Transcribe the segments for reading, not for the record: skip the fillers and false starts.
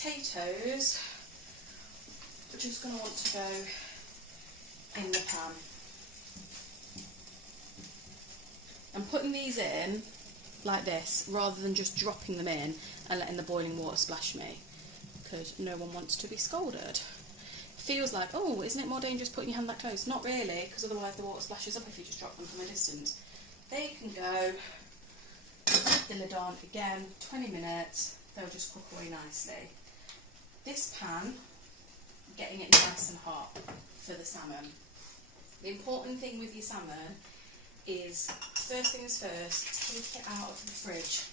potatoes, we're just going to want to go in the pan. I'm putting these in like this rather than just dropping them in and letting the boiling water splash me, because no one wants to be scolded. Feels like, oh, isn't it more dangerous putting your hand that close? Not really, because otherwise the water splashes up if you just drop them from a distance. They can go with the lid on again, 20 minutes, they'll just cook away nicely. This pan, getting it nice and hot for the salmon. The important thing with your salmon is, first things first, take it out of the fridge,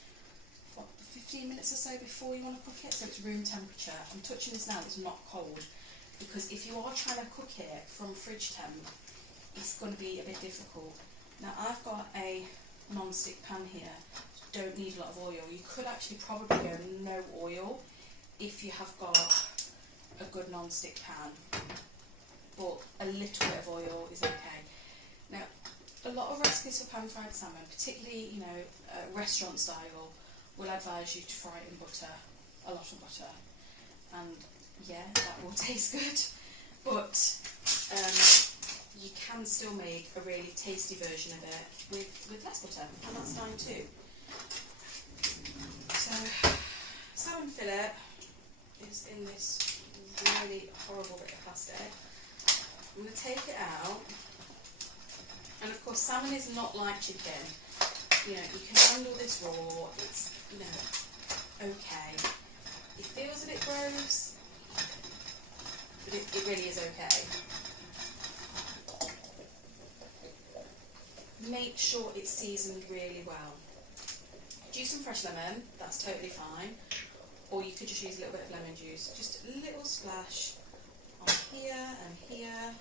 what, 15 minutes or so before you want to cook it, so it's room temperature. I'm touching this now, it's not cold, because if you are trying to cook it from fridge temp, it's going to be a bit difficult. Now I've got a non-stick pan here, so don't need a lot of oil. You could actually probably go no oil if you have got a good non-stick pan, but a little bit of oil is okay. Now, a lot of recipes for pan-fried salmon, particularly, you know, restaurant style, will advise you to fry it in butter, a lot of butter, and yeah, that will taste good, but you can still make a really tasty version of it with less butter, and that's fine too. So, salmon fillet is in this really horrible bit of plastic. I'm going to take it out, and of course salmon is not like chicken. You know, you can handle this raw, it's, you know, okay. It feels a bit gross, but it really is okay. Make sure it's seasoned really well. Use some fresh lemon, that's totally fine, or you could just use a little bit of lemon juice, just a little splash on here and here.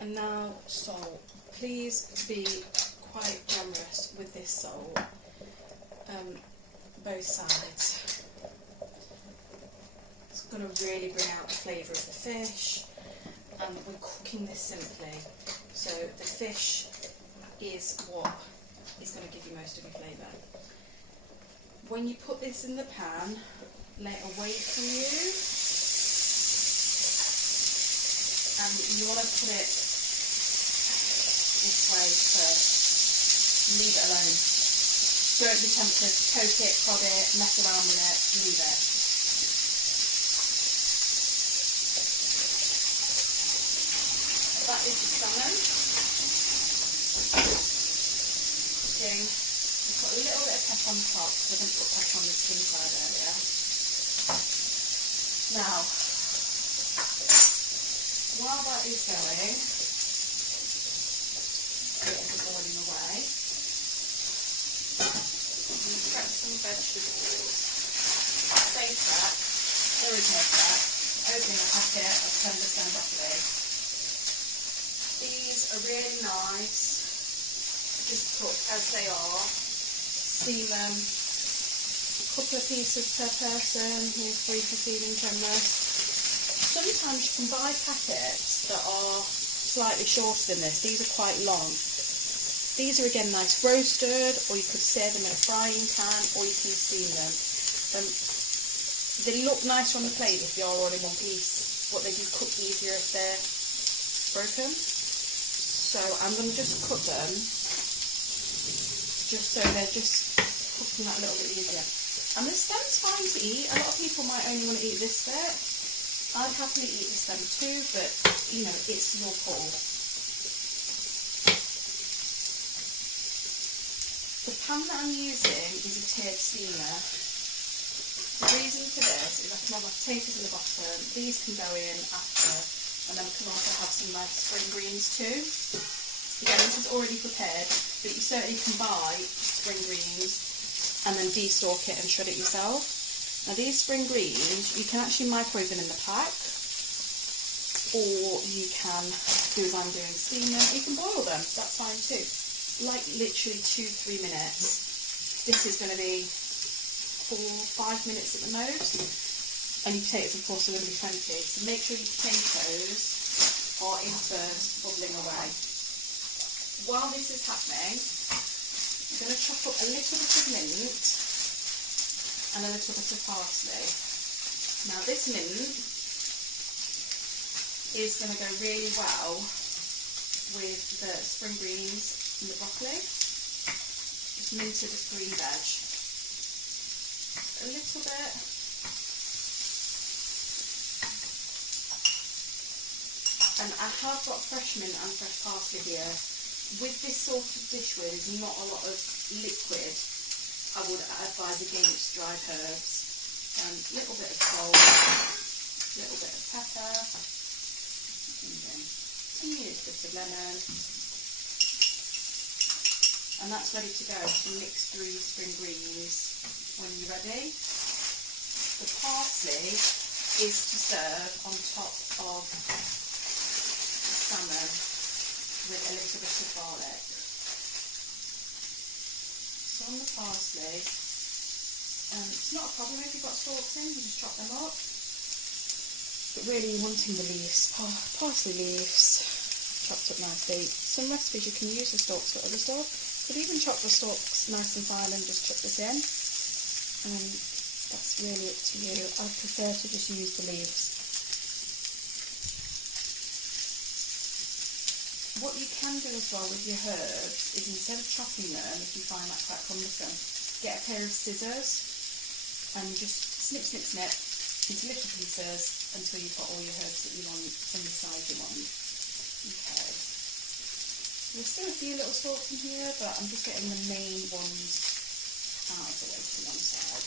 And now salt. Please be quite generous with this salt, both sides. It's going to really bring out the flavour of the fish, and we're cooking this simply, so the fish is what is going to give you most of your flavour. When you put this in the pan, let it away from you, and you want to put it this way first. Leave it alone. Don't be tempted to poke it, prod it, mess around with it, leave it. That is the salmon. Cooking. We've got a little bit of pep on top, because I didn't put pep on the skin side earlier. Now, while that is going, it is boiling away. We prep some vegetables. Say prep, there is no prep. Opening a packet of 10% broccoli. These are really nice, just cooked as they are. Steam them. A couple of pieces per person, here 3 for feeding generous. Sometimes you can buy packets that are slightly shorter than this. These are quite long. These are again nice roasted, or you could sear them in a frying pan, or you can steam them. They look nicer on the plate if they are all in one piece, but they do cook easier if they're broken. So I'm going to just cook them, just so they're just cooking that a little bit easier. And the stem's fine to eat. A lot of people might only want to eat this bit. I'd happily eat the stem too, but you know, it's your call. The pan that I'm using is a tiered steamer. The reason for this is I can have my potatoes in the bottom, these can go in after, and then we can also have some nice spring greens too. Again, this is already prepared, but you certainly can buy spring greens and then de-stalk it and shred it yourself. Now these spring greens, you can actually microwave them in the pack, or you can do as I'm doing, steam them. You can boil them, that's fine too. Like literally 2-3 minutes. This is going to be 4-5 minutes at the most. And your potatoes, of course, are going to be plenty. So make sure your potatoes are in first, bubbling away. While this is happening, I'm going to chop up a little bit of mint and a little bit of parsley. Now this mint is going to go really well with the spring greens and the broccoli. Just minted green veg. A little bit. And I have got fresh mint and fresh parsley here. With this sort of dish where there's not a lot of liquid, I would advise against dried herbs. A little bit of salt, a little bit of pepper, and then a teeniest bit of lemon. And that's ready to go to mix through your spring greens when you're ready. The parsley is to serve on top of salmon with a little bit of garlic. So on the parsley, it's not a problem if you've got stalks in, you just chop them up. But really wanting the leaves, parsley leaves, chopped up nicely. Some recipes you can use the stalks for other stuff, but even chop the stalks nice and fine and just chuck this in. That's really up to you. I prefer to just use the leaves. What you can do as well with your herbs is instead of chopping them, if you find that quite cumbersome, get a pair of scissors and just snip, snip, snip into little pieces until you've got all your herbs that you want from the size you want. Okay. There's still a few little stalks in here, but I'm just getting the main ones out of the way to one side.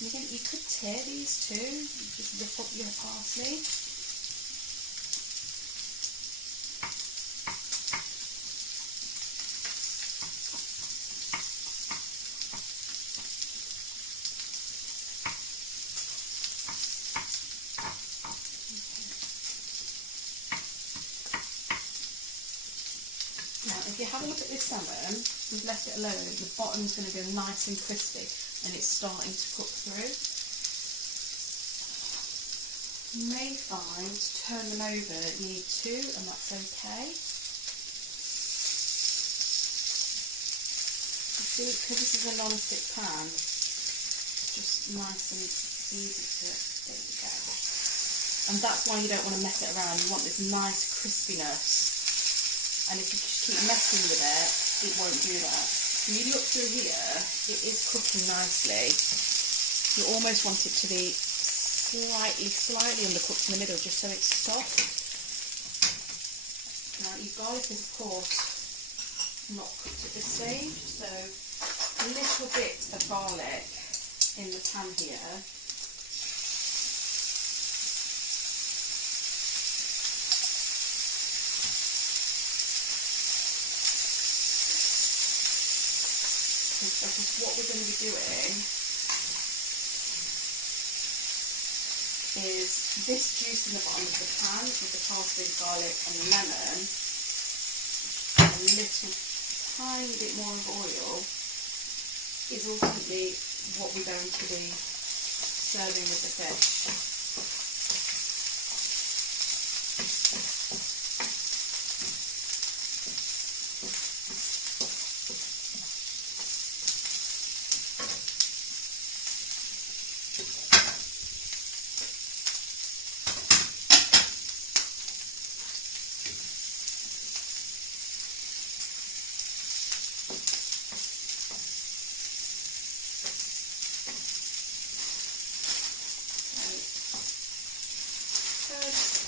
And again, you could tear these too, just rip up your parsley. Now, if you have a look at this salmon, we've left it alone, the bottom's going to go nice and crispy. And it's starting to cook through. You may find to turn them over you need to, and that's okay. You see, because this is a non-stick pan, just nice and easy to, there we go. And that's why you don't want to mess it around, you want this nice crispiness. And if you just keep messing with it, it won't do that. When you look through here, it is cooking nicely. You almost want it to be slightly undercooked in the middle, just so it's soft. Now, your garlic is, of course, not cooked at this stage, so a little bit of garlic in the pan here. Because what we're going to be doing is this juice in the bottom of the pan with the parsley, the garlic and the lemon and a little tiny bit more of oil is ultimately what we're going to be serving with the fish.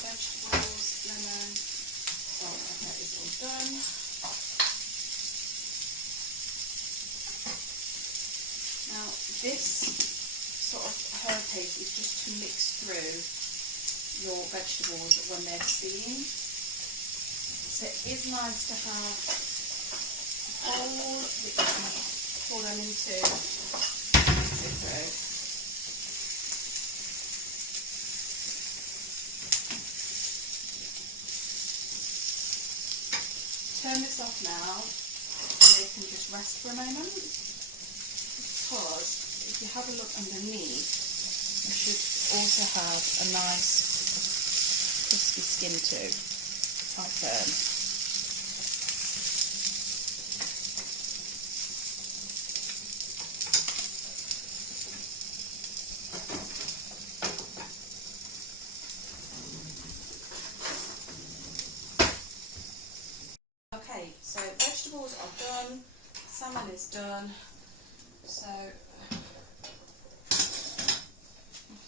Vegetables, lemon, salt, pepper is all done. Now this sort of herb paste is just to mix through your vegetables when they're steamed. So it is nice to have a bowl that you can pour them into and mix it through. Turn this off now and make can just rest for a moment, because if you have a look underneath, you should also have a nice crispy skin too, quite firm. Okay, so vegetables are done, salmon is done, so I'll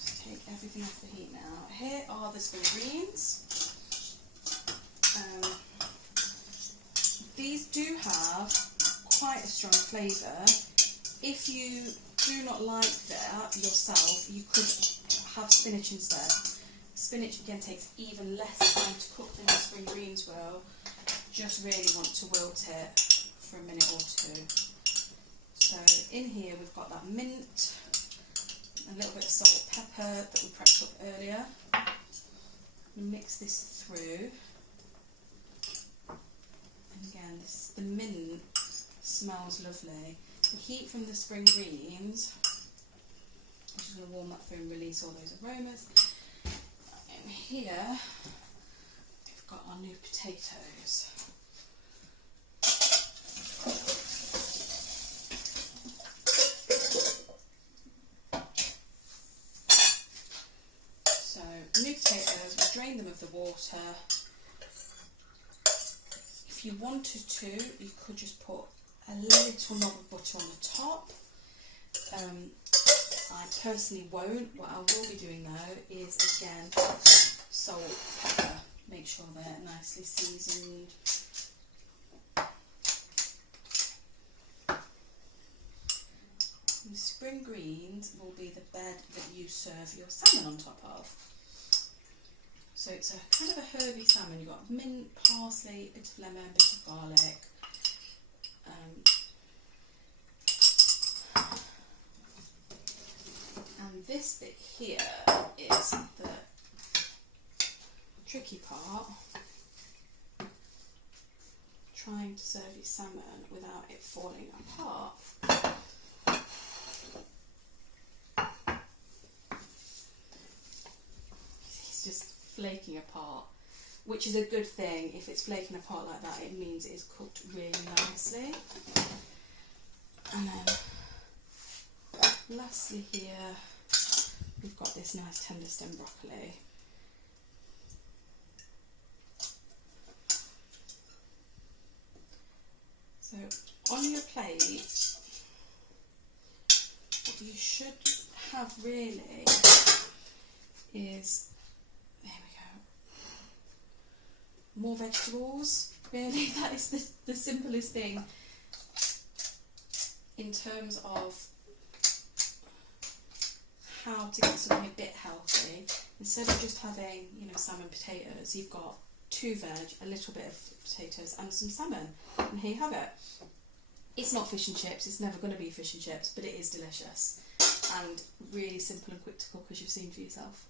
just take everything off the heat now. Here are the spring greens. These do have quite a strong flavour. If you do not like that yourself, you could have spinach instead. Spinach again takes even less time to cook than the spring greens will. Just really want to wilt it for a minute or two. So in here we've got that mint, a little bit of salt, pepper that we prepped up earlier. Mix this through. And again, the mint smells lovely. The heat from the spring greens, I'm just going to warm that through and release all those aromas. And here we've got our new potatoes. So new potatoes, we drain them of the water. If you wanted to, you could just put a little knob of butter on the top. I personally won't. What I will be doing though is, again, salt, pepper. Make sure they're nicely seasoned. The spring greens will be the bed that you serve your salmon on top of. So it's a kind of a herby salmon. You've got mint, parsley, bit of lemon, bit of garlic. And this bit here is the tricky part. Trying to serve your salmon without it falling apart. It's just flaking apart, which is a good thing. If it's flaking apart like that, it means it is cooked really nicely. And then lastly here, we've got this nice tender stem broccoli. So on your plate, what you should have really is, there we go, more vegetables. Really, that is the simplest thing in terms of how to get something a bit healthy. Instead of just having, salmon potatoes, you've got 2 veg, a little bit of potatoes and some salmon, and here you have it. It's not fish and chips, it's never going to be fish and chips, but it is delicious and really simple and quick to cook, as you've seen for yourself.